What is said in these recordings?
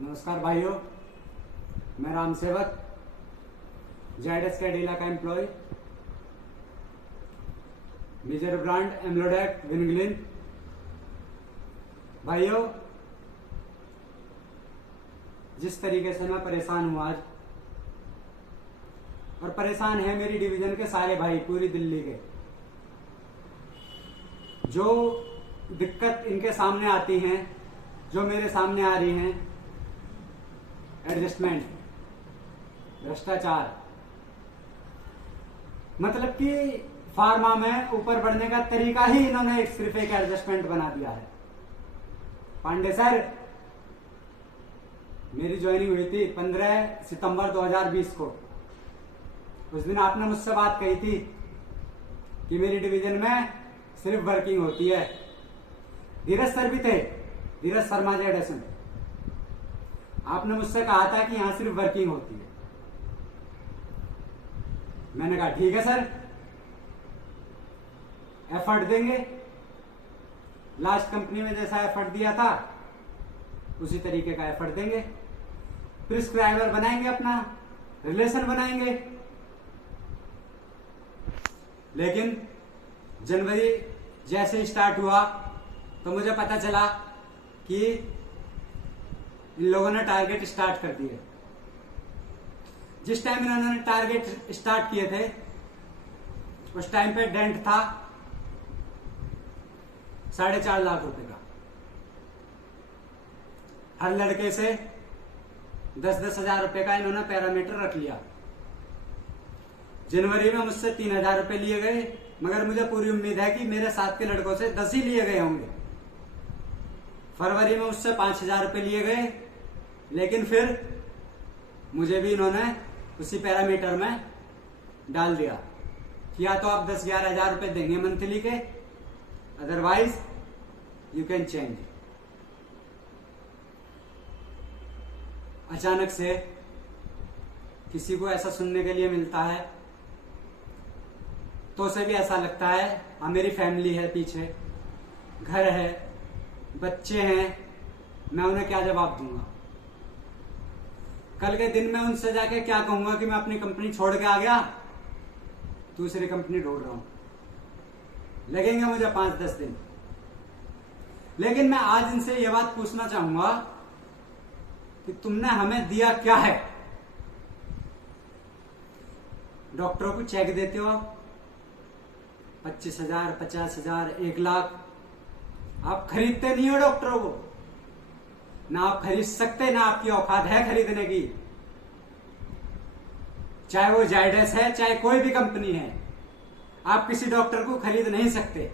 नमस्कार भाइयों, मैं राम सेवक, जेडएस कैडिला का एम्प्लॉय, मेजर ब्रांड एम्लोडेक विनग्लिन। भाइयों, जिस तरीके से मैं परेशान हूं आज, और परेशान है मेरी डिवीजन के सारे भाई पूरी दिल्ली के, जो दिक्कत इनके सामने आती हैं, जो मेरे सामने आ रही हैं, एडजस्टमेंट, भ्रष्टाचार, मतलब कि फार्मा में ऊपर बढ़ने का तरीका ही इन्होंने सिर्फ एक एडजस्टमेंट बना दिया है। पांडे सर, मेरी ज्वाइनिंग हुई थी 15 सितंबर 2020 को। उस दिन आपने मुझसे बात कही थी कि मेरी डिवीजन में सिर्फ वर्किंग होती है। धीरज सर भी थे, धीरज शर्मा जेडएस में। आपने मुझसे कहा था कि यहां सिर्फ वर्किंग होती है। मैंने कहा ठीक है सर, एफर्ट देंगे। लास्ट कंपनी में जैसा एफर्ट दिया था उसी तरीके का एफर्ट देंगे। प्रिस्क्राइबर बनाएंगे, अपना रिलेशन बनाएंगे। लेकिन जनवरी जैसे स्टार्ट हुआ तो मुझे पता चला कि इन लोगों ने टारगेट स्टार्ट कर दिए। जिस टाइम इन्होंने टारगेट स्टार्ट किए थे उस टाइम पे डेंट था 4.5 लाख रुपए का। हर लड़के से 10-10 हजार रुपए का इन्होंने पैरामीटर रख लिया। जनवरी में मुझसे 3,000 रुपए लिए गए, मगर मुझे पूरी उम्मीद है कि मेरे साथ के लड़कों से 10 ही लिए गए होंगे। फरवरी में मुझसे 5,000 रुपए लिए गए, लेकिन फिर मुझे भी इन्होंने उसी पैरामीटर में डाल दिया कि या तो आप 10-11 हजार रुपए देंगे मंथली के, अदरवाइज यू कैन चेंज। अचानक से किसी को ऐसा सुनने के लिए मिलता है तो उसे भी ऐसा लगता है हाँ मेरी फैमिली है, पीछे घर है, बच्चे हैं, मैं उन्हें क्या जवाब दूंगा। कल के दिन में उनसे जाके क्या कहूंगा कि मैं अपनी कंपनी छोड़ के आ गया, दूसरी कंपनी ढूंढ रहा हूं। लगेंगे मुझे 5-10 दिन। लेकिन मैं आज इनसे यह बात पूछना चाहूंगा कि तुमने हमें दिया क्या है। डॉक्टरों को चेक देते हो आप 25,000, 50,000, 1 लाख। आप खरीदते नहीं हो डॉक्टरों को, ना आप खरीद सकते, ना आपकी औकात है खरीदने की। चाहे वो जायडस है, चाहे कोई भी कंपनी है, आप किसी डॉक्टर को खरीद नहीं सकते।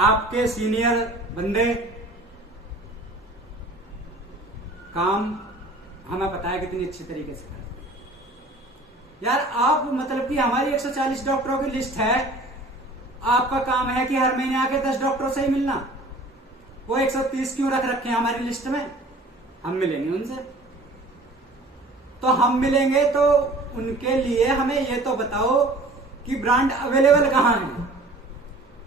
आपके सीनियर बंदे काम हमें पता है कितनी अच्छी तरीके से करते हैं। यार आप मतलब कि हमारी 140 डॉक्टरों की लिस्ट है, आपका काम है कि हर महीने आके 10 डॉक्टरों से ही मिलना। वो 130 क्यों रख रखे हैं हमारी लिस्ट में? हम मिलेंगे उनसे, तो हम मिलेंगे तो उनके लिए हमें ये तो बताओ कि ब्रांड अवेलेबल कहां है।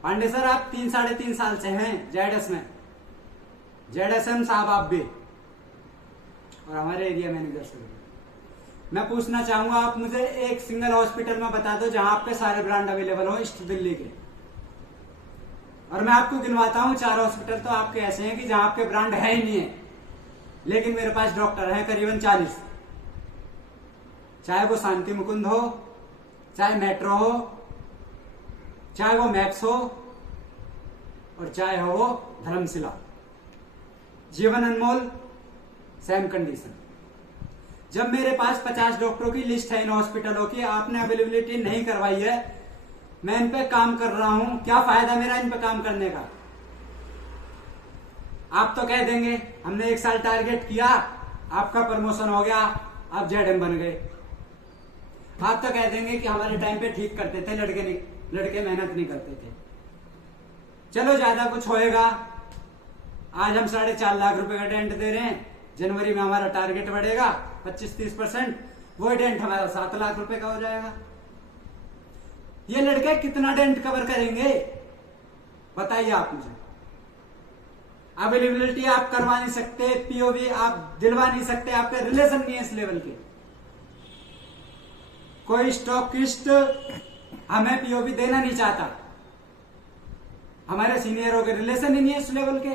पांडे सर, आप 3-3.5 साल से हैं जेडएस में, जेडएसएम साहब आप भी, और हमारे एरिया मैनेजर से भी। मैं पूछना चाहूंगा, आप मुझे एक सिंगल हॉस्पिटल में बता दो जहां आपके सारे ब्रांड अवेलेबल हो ईस्ट दिल्ली के। और मैं आपको गिनवाता हूं 4 हॉस्पिटल तो आपके ऐसे हैं कि जहां आपके ब्रांड है ही नहीं है, लेकिन मेरे पास डॉक्टर हैं करीबन 40। चाहे वो शांति मुकुंद हो, चाहे मेट्रो हो, चाहे वो मैक्स हो, और चाहे हो वो धर्मशिला, जीवन अनमोल, सेम कंडीशन। जब मेरे पास 50 डॉक्टरों की लिस्ट है इन हॉस्पिटलों की, आपने अवेलेबिलिटी नहीं करवाई है, मैं इन पे काम कर रहा हूं, क्या फायदा मेरा इन पे काम करने का? आप तो कह देंगे हमने 1 साल टारगेट किया, आपका प्रमोशन हो गया, आप जेडएम बन गए। आप तो कह देंगे कि हमारे टाइम पे ठीक करते थे, लड़के मेहनत नहीं करते थे। चलो ज्यादा कुछ होएगा, आज हम 4.5 लाख रुपए का डेंट दे रहे हैं, जनवरी में हमारा टारगेट बढ़ेगा 25-30%, वो डेंट हमारा 7 लाख रुपए का हो जाएगा। ये लड़के कितना डेंट कवर करेंगे बताइए आप मुझे। अवेलेबिलिटी आप करवा नहीं सकते, पीओवी आप दिलवा नहीं सकते, आपके रिलेशन नहीं है इस लेवल के। कोई स्टॉकिस्ट हमें पीओवी देना नहीं चाहता, हमारे सीनियरों के रिलेशन ही नहीं है इस लेवल के।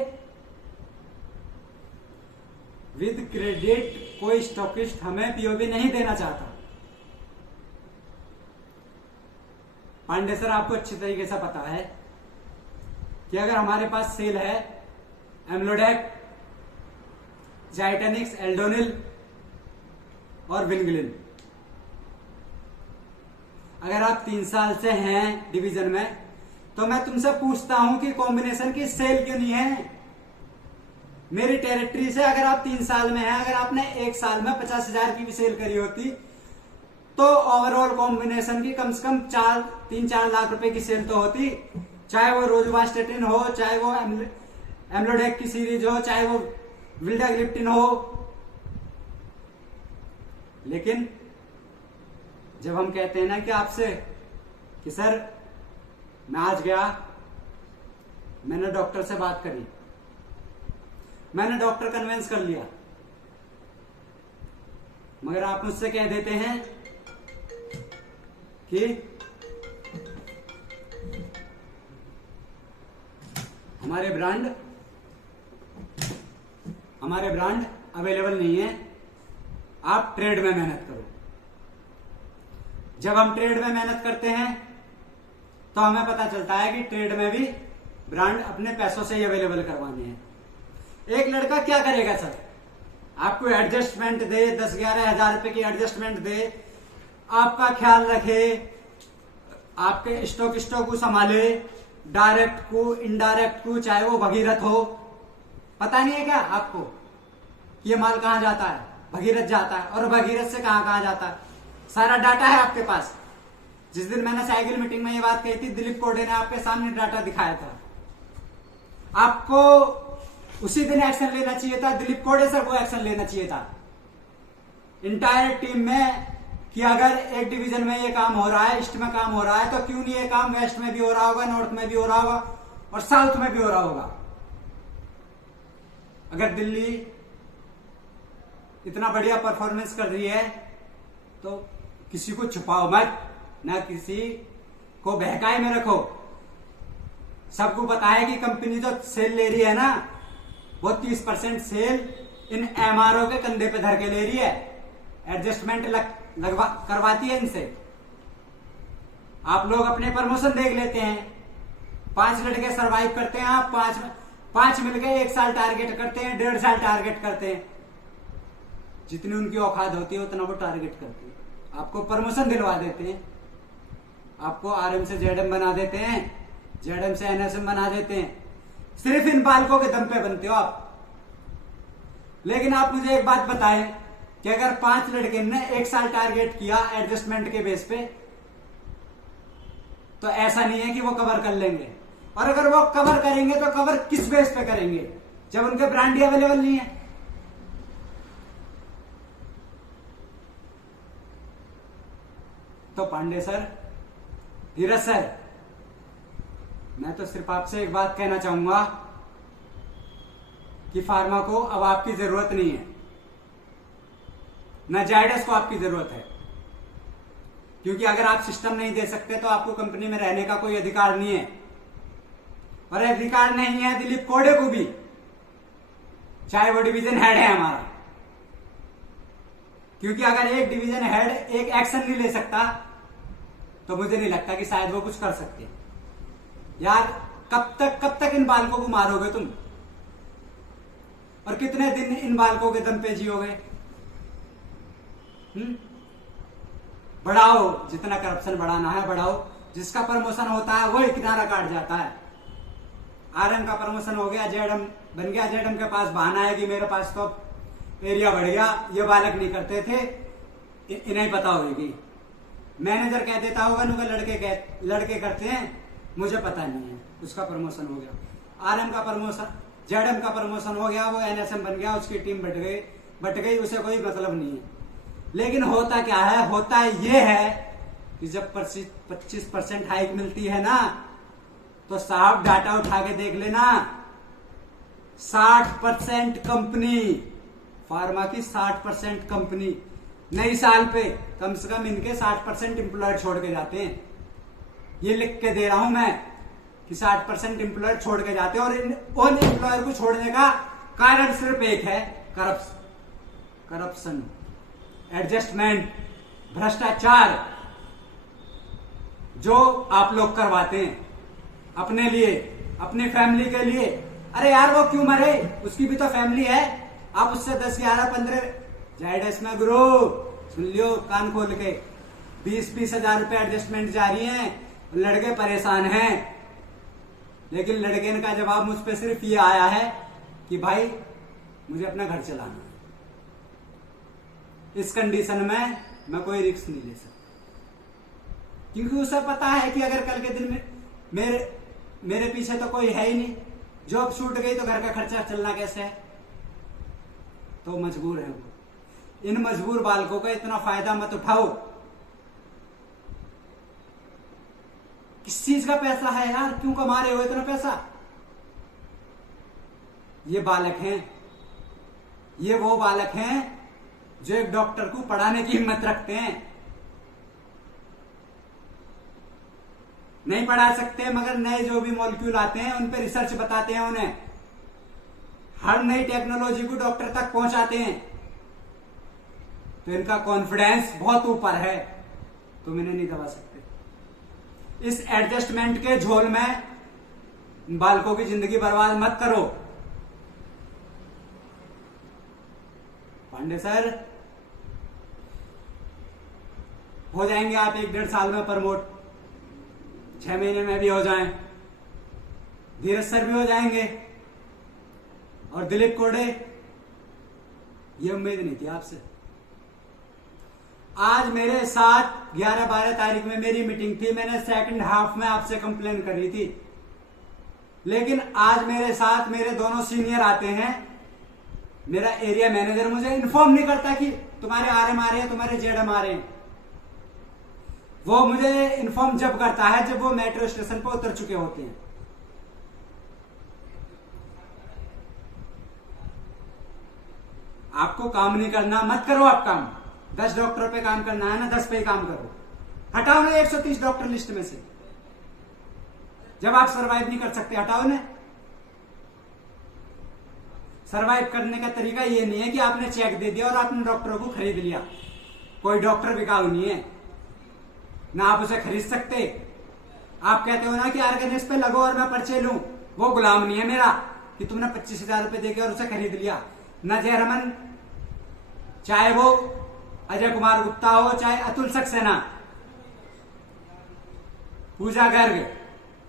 विद क्रेडिट कोई स्टॉकिस्ट हमें पीओवी नहीं देना चाहता। पांडे सर, आपको अच्छी तरीके से पता है कि अगर हमारे पास सेल है एमलोडेक, जाइटेनिक्स, एल्डोनिल और विनग्लिन, अगर आप 3 साल से हैं डिवीजन में, तो मैं तुमसे पूछता हूं कि कॉम्बिनेशन की सेल क्यों नहीं है? मेरी टेरिटरी से अगर आप 3 साल में हैं, अगर आपने 1 साल में 50,000 की भी सेल करी होती, तो ओवरऑल कॉम्बिनेशन की कम से कम 3-4 लाख रुपए की सेल तो होती। चाहे वो रोजुवास्टेटिन हो, चाहे वो एम्लोडेक की सीरीज हो, चाहे वो विल्डाग्लिप्टिन हो। लेकिन जब हम कहते हैं ना कि आपसे कि सर मैं आज गया, मैंने डॉक्टर से बात करी, मैंने डॉक्टर कन्विंस कर लिया, मगर आप मुझसे कह देते हैं कि हमारे ब्रांड अवेलेबल नहीं है, आप ट्रेड में मेहनत करो। जब हम ट्रेड में मेहनत करते हैं तो हमें पता चलता है कि ट्रेड में भी ब्रांड अपने पैसों से ही अवेलेबल करवाने हैं। एक लड़का क्या करेगा सर? आपको एडजस्टमेंट दे, 10-11 हजार रुपए की एडजस्टमेंट दे, आपका ख्याल रखे, आपके स्टॉक को संभाले, डायरेक्ट को, इनडायरेक्ट को, चाहे वो भगीरथ हो। पता नहीं है क्या आपको ये माल कहां जाता है? भगीरथ जाता है। और भगीरथ से कहां जाता है? सारा डाटा है आपके पास। जिस दिन मैंने साइकिल मीटिंग में ये बात कही थी, दिलीप कोडे ने आपके सामने डाटा दिखाया था। आपको उसी दिन एक्शन लेना चाहिए था, दिलीप कोडे सर को एक्शन लेना चाहिए था इंटायर टीम में, कि अगर एक डिवीजन में ये काम हो रहा है, ईस्ट में काम हो रहा है, तो क्यों नहीं ये काम वेस्ट में भी हो रहा होगा, नॉर्थ में भी हो रहा होगा और साउथ में भी हो रहा होगा। अगर दिल्ली इतना बढ़िया परफॉर्मेंस कर रही है तो किसी को छुपाओ मत, ना किसी को बहकाए में रखो। सबको पता है कि कंपनी जो सेल ले रही है ना, वो 30% सेल इन एमआरओ के कंधे पे धर के ले रही है, एडजस्टमेंट करवाती है इनसे। आप लोग अपने प्रमोशन देख लेते हैं, 5 लड़के सरवाइव करते हैं, आप 5 मिलकर 1 साल टारगेट करते हैं, 1.5 साल टारगेट करते हैं। जितनी उनकी औकात होती है उतना वो टारगेट करते हैं। आपको प्रमोशन दिलवा देते हैं, आपको आरएम से जेडएम बना देते हैं, जेडएम से एनएसएम बना देते हैं। सिर्फ इन बालकों के दम पे बनते हो आप। लेकिन आप मुझे एक बात बताएं कि अगर 5 लड़के ने 1 साल टारगेट किया एडजस्टमेंट के बेस पे, तो ऐसा नहीं है कि वो कवर कर लेंगे। और अगर वो कवर करेंगे तो कवर किस बेस पे करेंगे, जब उनके ब्रांड ही अवेलेबल नहीं है। तो पांडे सर, धीरज सर, मैं तो सिर्फ आपसे एक बात कहना चाहूंगा कि फार्मा को अब आपकी जरूरत नहीं है, न जायडस को आपकी जरूरत है। क्योंकि अगर आप सिस्टम नहीं दे सकते तो आपको कंपनी में रहने का कोई अधिकार नहीं है। और अधिकार नहीं है दिलीप कोडे को भी, चाहे वो डिवीजन हेड है हमारा। क्योंकि अगर एक डिवीजन हेड एक एक्शन नहीं ले सकता तो मुझे नहीं लगता कि शायद वो कुछ कर सकते। यार कब तक इन बालकों को मारोगे तुम, और कितने दिन इन बालकों के दम पे जियोगे? बढ़ाओ, जितना करप्शन बढ़ाना है बढ़ाओ। जिसका प्रमोशन होता है वही किनारा काट जाता है। आरएम का प्रमोशन हो गया, जेडएम बन गया, जेडएम के पास बहाना है कि मेरे पास तो एरिया बढ़ गया, ये बालक नहीं करते थे, इन्हें पता होगी। मैनेजर कह देता होगा नुका लड़के करते हैं, मुझे पता नहीं है, उसका प्रमोशन हो गया। आरएम का प्रमोशन, जेडएम का प्रमोशन हो गया, वो एनएसएम बन गया, उसकी टीम बट गई, उसे कोई मतलब नहीं है। लेकिन होता क्या है? होता ये है कि जब 25% हाइक मिलती है ना, तो साहब डाटा उठा के देख लेना, 60% कंपनी, फार्मा की 60% कंपनी नई साल पे कम से कम इनके 60% एम्प्लॉयर छोड़ के जाते हैं। ये लिख के दे रहा हूं मैं कि 60% एम्प्लॉयर छोड़ के जाते हैं, और उन एम्प्लॉयर को छोड़ने का कारण सिर्फ एक है, करप्शन, एडजस्टमेंट, भ्रष्टाचार जो आप लोग करवाते हैं अपने लिए, अपनी फैमिली के लिए। अरे यार वो क्यों मरे, उसकी भी तो फैमिली है। आप उससे 10, 11, 15 जाइडस में गुरु सुन लियो कान खोल के, 20-20 हजार रुपए एडजस्टमेंट जारी है, लड़के परेशान हैं। लेकिन लड़के का जवाब मुझ पे सिर्फ ये आया है कि भाई मुझे अपना घर चलाना है, इस कंडीशन में मैं कोई रिस्क नहीं ले सकता, क्योंकि उसे पता है कि अगर कल के दिन में मेरे पीछे तो कोई है ही नहीं, जॉब छूट गई तो घर का खर्चा चलना कैसे है, तो मजबूर है वो। इन मजबूर बालकों का इतना फायदा मत उठाओ। किस चीज का पैसा है यार, क्यों कमा रहे हो इतना पैसा? ये बालक हैं, ये वो बालक हैं जो एक डॉक्टर को पढ़ाने की हिम्मत रखते हैं। नहीं पढ़ा सकते, मगर नए जो भी मॉलिक्यूल आते हैं उन पे रिसर्च बताते हैं उन्हें, हर नई टेक्नोलॉजी को डॉक्टर तक पहुंचाते हैं, तो इनका कॉन्फिडेंस बहुत ऊपर है, तुम इन्हें नहीं दबा सकते। इस एडजस्टमेंट के झोल में बालकों की जिंदगी बर्बाद मत करो। पांडे सर हो जाएंगे आप 1-1.5 साल में प्रमोट, 6 महीने में भी हो जाएं। धीरज सर भी हो जाएंगे, और दिलीप कोडे, ये उम्मीद नहीं थी आपसे। आज मेरे साथ 11-12 तारीख में मेरी मीटिंग थी, मैंने सेकंड हाफ में आपसे कंप्लेन करी थी, लेकिन आज मेरे साथ मेरे दोनों सीनियर आते हैं। मेरा एरिया मैनेजर मुझे इन्फॉर्म नहीं करता कि तुम्हारे आरएम आ रहे हैं, तुम्हारे जेडएम आ रहे हैं। वो मुझे इन्फॉर्म जब करता है जब वो मेट्रो स्टेशन पर उतर चुके होते हैं। आपको काम नहीं करना, मत करो आप काम। 10 डॉक्टरों पे काम करना है ना, 10 पे ही काम करो। हटाओ ना 130 डॉक्टर लिस्ट में से, जब आप सरवाइव नहीं कर सकते हटाओ ना। सरवाइव करने का तरीका ये नहीं है कि आपने चेक दे दिया और आपने डॉक्टरों को खरीद लिया। कोई डॉक्टर बिकाऊ नहीं है, ना आप उसे खरीद सकते। आप कहते हो ना कि आर्गेनिक्स पे लगो और मैं पर्चे लूं, वो गुलाम नहीं है मेरा कि तुमने 25,000 रुपए देके और उसे खरीद लिया। न जय रमन, चाहे वो अजय कुमार गुप्ता हो, चाहे अतुल सक्सेना, पूजा गर्ग,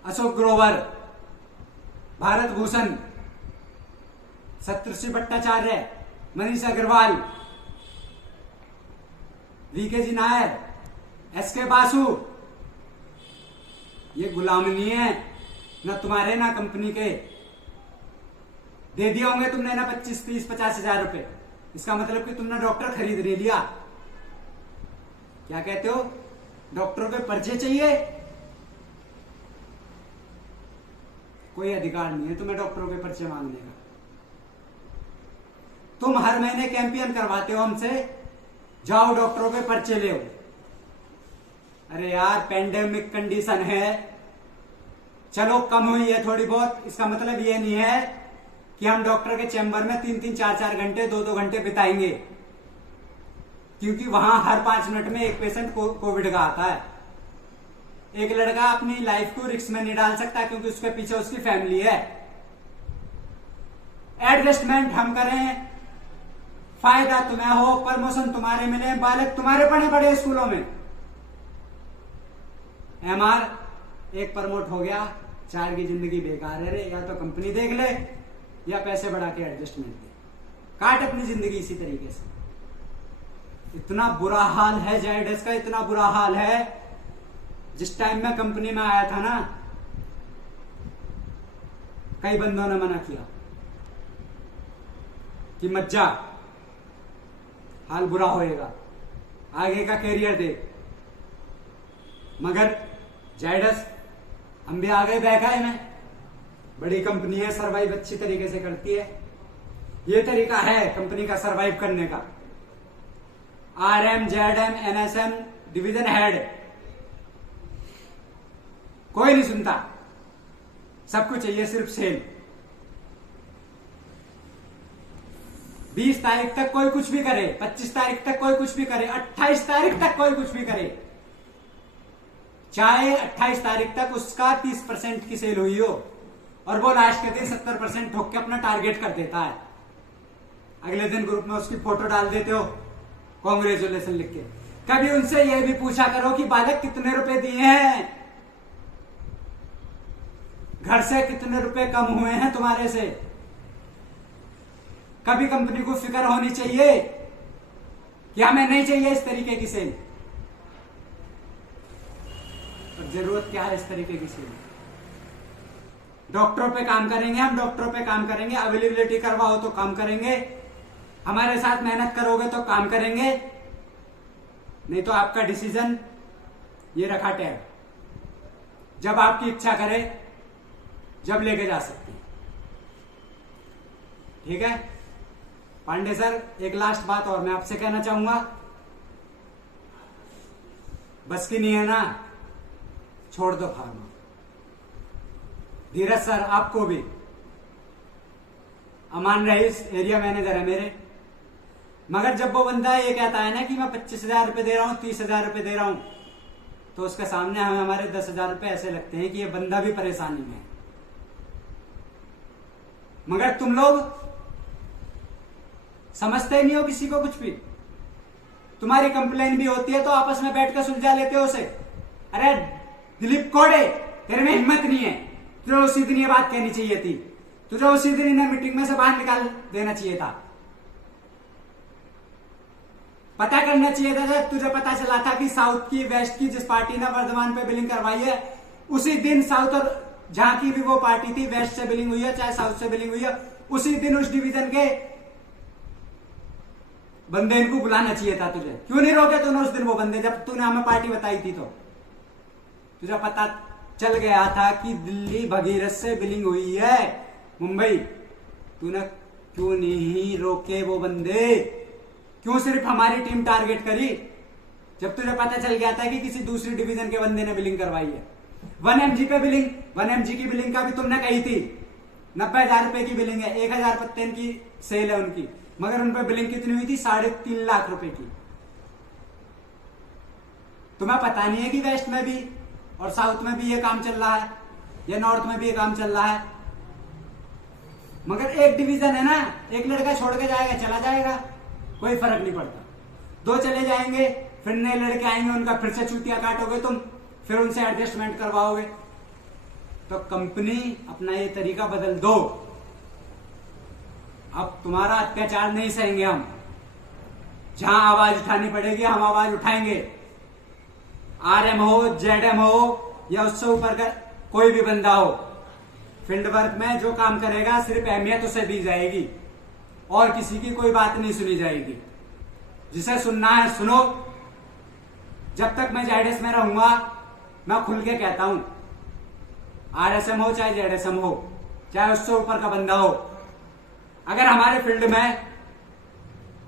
अशोक ग्रोवर, भारत भूषण, सप्तऋषि भट्टाचार्य, मनीष अग्रवाल, वीके जी नायर, एसके बासु, ये गुलाम नहीं है ना तुम्हारे ना कंपनी के। दे दिए होंगे तुमने ना 25, 30, 50,000 रुपए, इसका मतलब कि तुमने डॉक्टर खरीद नहीं लिया। क्या कहते हो, डॉक्टरों के पर्चे चाहिए? कोई अधिकार नहीं है तुम्हें डॉक्टरों के पर्चे मांगने का। तुम हर महीने कैंपेन करवाते हो हमसे, जाओ डॉक्टरों के पर्चे ले। अरे यार पेंडेमिक कंडीशन है, चलो कम हुई है थोड़ी बहुत, इसका मतलब ये नहीं है कि हम डॉक्टर के चैम्बर में 3-3, 4-4 घंटे, 2-2 घंटे बिताएंगे, क्योंकि वहां हर 5 मिनट में एक पेशेंट कोविड का आता है। एक लड़का अपनी लाइफ को रिस्क में नहीं डाल सकता क्योंकि उसके पीछे उसकी फैमिली है। एडजस्टमेंट हम करें, फायदा तुम्हें हो, प्रमोशन तुम्हारे मिले, बालक तुम्हारे पढ़े बड़े स्कूलों में। एमआर एक प्रमोट हो गया, 4 की जिंदगी बेकार है रे। या तो कंपनी देख ले या पैसे बढ़ा के एडजस्टमेंट दे, काट अपनी जिंदगी इसी तरीके से। इतना बुरा हाल है जाइडस का, इतना बुरा हाल है। जिस टाइम में कंपनी में आया था ना, कई बंदों ने मना किया कि मत जा, हाल बुरा होएगा, आगे का कैरियर देख। मगर जाइडस हम भी आ गए बैकाए में, बड़ी कंपनी है, सरवाइव अच्छी तरीके से करती है। ये तरीका है कंपनी का सरवाइव करने का। RM, ZM, NSM, division head कोई नहीं सुनता, सबको चाहिए सिर्फ सेल। 20 तारीख तक कोई कुछ भी करे, 25 तारीख तक कोई कुछ भी करे, 28 तारीख तक कोई कुछ भी करे, चाहे 28 तारीख तक उसका 30% की सेल हुई हो और वो लास्ट के दिन 70% ठोक के अपना टारगेट कर देता है। अगले दिन ग्रुप में उसकी फोटो डाल देते हो, कांग्रेचुलेशन लिख के। कभी उनसे यह भी पूछा करो कि बालक कितने रुपए दिए हैं, घर से कितने रुपए कम हुए हैं तुम्हारे से। कभी कंपनी को फिक्र होनी चाहिए कि हमें नहीं चाहिए इस तरीके की सेल, और जरूरत क्या है इस तरीके की सेल। डॉक्टरों पे काम करेंगे हम, डॉक्टरों पे काम करेंगे। अवेलेबिलिटी करवाओ तो काम करेंगे, हमारे साथ मेहनत करोगे तो काम करेंगे, नहीं तो आपका डिसीजन ये रखा टैग, जब आपकी इच्छा करे जब लेके जा सकते हैं। ठीक है पांडे सर, एक लास्ट बात और मैं आपसे कहना चाहूंगा, बस की नहीं है ना, छोड़ दो फार्मा। धीरज सर आपको भी, अमान रईस एरिया मैनेजर है मेरे, मगर जब वो बंदा ये कहता है ना कि मैं 25,000 रुपए दे रहा हूं, 30,000 रुपए दे रहा हूं, तो उसके सामने हमें हमारे 10,000 रुपए ऐसे लगते हैं कि ये बंदा भी परेशानी में है। मगर तुम लोग समझते ही नहीं हो किसी को कुछ भी। तुम्हारी कंप्लेन भी होती है तो आपस में बैठ कर सुलझा लेते हो उसे। अरे दिलीप कोड़े, तेरे में हिम्मत नहीं है, तुझे उसी दिन ये बात कहनी चाहिए थी, तुझे उसी दिन इन्हें मीटिंग में से बाहर निकाल देना चाहिए था। पता करना चाहिए था जब तुझे पता चला था कि साउथ की, वेस्ट की जिस पार्टी ने वर्धमान पे बिलिंग करवाई है, उसी दिन साउथ और जहां की भी वो पार्टी थी, वेस्ट से बिलिंग हुई है चाहे साउथ से बिलिंग हुई है, उसी दिन उस डिवीजन के बंदे इनको बुलाना चाहिए था। तुझे क्यों नहीं रोके तूने उस दिन वो बंदे, जब तूने हमें पार्टी बताई थी तो तुझे पता चल गया था कि दिल्ली भगीरथ से बिलिंग हुई है मुंबई, तूने क्यों नहीं रोके वो बंदे? क्यों सिर्फ हमारी टीम टारगेट करी जब तुझे पता चल गया था कि किसी दूसरी डिवीजन के बंदे ने बिलिंग करवाई है? 1 mg पे बिलिंग, 1 mg की बिलिंग का भी तुमने कही थी, 90,000 रुपए की बिलिंग है, 1,000 पत्ते की सेल है उनकी, मगर उन पर बिलिंग कितनी हुई थी? 3.5 लाख रुपए की। तुम्हें पता नहीं है कि वेस्ट में भी और साउथ में भी ये काम चल रहा है, या नॉर्थ में भी ये काम चल रहा है? मगर एक डिवीजन है ना, एक लड़का छोड़ के जाएगा, चला जाएगा, कोई फर्क नहीं पड़ता। 2 चले जाएंगे, फिर नए लड़के आएंगे, उनका फिर से चूतिया काटोगे तुम, फिर उनसे एडजस्टमेंट करवाओगे। तो कंपनी अपना ये तरीका बदल दो। अब तुम्हारा अत्याचार नहीं सहेंगे हम, जहां आवाज उठानी पड़ेगी हम आवाज उठाएंगे। RM हो, ZM हो, या उससे ऊपर का कोई भी बंदा हो, फील्ड वर्क में जो काम करेगा सिर्फ अहमियत उसे दी जाएगी और किसी की कोई बात नहीं सुनी जाएगी। जिसे सुनना है सुनो। जब तक मैं ZS में रहूंगा मैं खुल के कहता हूं, RSM हो चाहे ZSM हो, चाहे उससे ऊपर का बंदा हो, अगर हमारे फील्ड में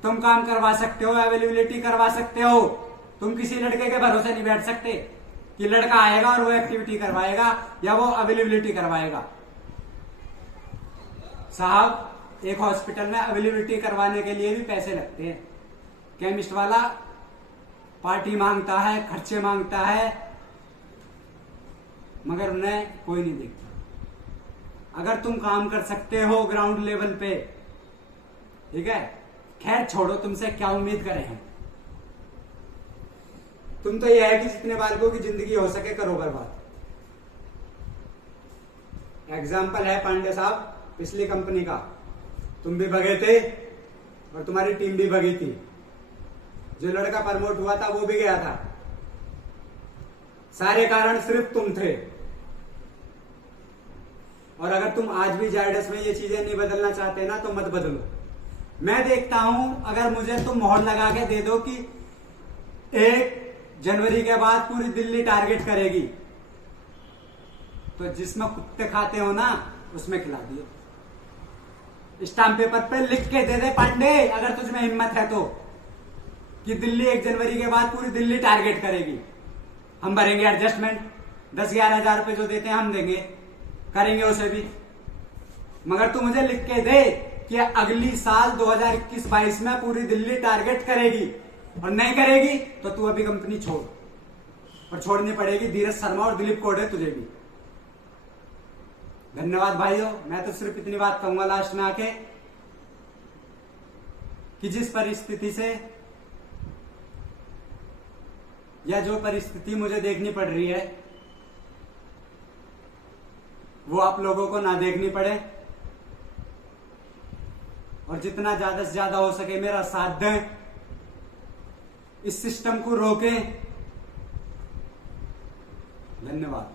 तुम काम करवा सकते हो, अवेलेबिलिटी करवा सकते हो, तुम किसी लड़के के भरोसे नहीं बैठ सकते कि लड़का आएगा और वो एक्टिविटी करवाएगा या वो अवेलेबिलिटी करवाएगा। साहब, एक हॉस्पिटल में अवेलेबिलिटी करवाने के लिए भी पैसे लगते हैं। केमिस्ट वाला पार्टी मांगता है, खर्चे मांगता है, मगर उन्हें कोई नहीं देखता। अगर तुम काम कर सकते हो ग्राउंड लेवल पे, ठीक है, खैर छोड़ो, तुमसे क्या उम्मीद करें हम। तुम तो यह है कि जितने बालकों की जिंदगी हो सके करो बर्बाद। एग्जाम्पल है पांडे साहब पिछली कंपनी का, तुम भी भगे थे और तुम्हारी टीम भी भगी थी। जो लड़का प्रमोट हुआ था वो भी गया था, सारे कारण सिर्फ तुम थे। और अगर तुम आज भी जायडस में ये चीजें नहीं बदलना चाहते ना तो मत बदलो। मैं देखता हूं, अगर मुझे तुम मोहर लगा के दे दो कि 1 जनवरी के बाद पूरी दिल्ली टारगेट करेगी, तो जिसमें कुत्ते खाते हो ना उसमें खिला दियो। स्टाम्प पेपर पे लिख के दे दे पांडे, अगर तुझ में हिम्मत है तो, कि दिल्ली 1 जनवरी के बाद पूरी दिल्ली टारगेट करेगी। हम भरेंगे एडजस्टमेंट, 10-11 हजार रुपए जो देते हैं हम देंगे, करेंगे उसे भी, मगर तू मुझे लिख के दे कि अगली साल 2021-22 में पूरी दिल्ली टारगेट करेगी, और नहीं करेगी तो तू अभी कंपनी छोड़, और छोड़नी पड़ेगी धीरज शर्मा और दिलीप कोडे तुझे भी। धन्यवाद भाइयों। मैं तो सिर्फ इतनी बात कहूंगा लास्ट में आके कि जिस परिस्थिति से या जो परिस्थिति मुझे देखनी पड़ रही है वो आप लोगों को ना देखनी पड़े, और जितना ज्यादा से ज्यादा हो सके मेरा साथ दें, इस सिस्टम को रोकें। धन्यवाद।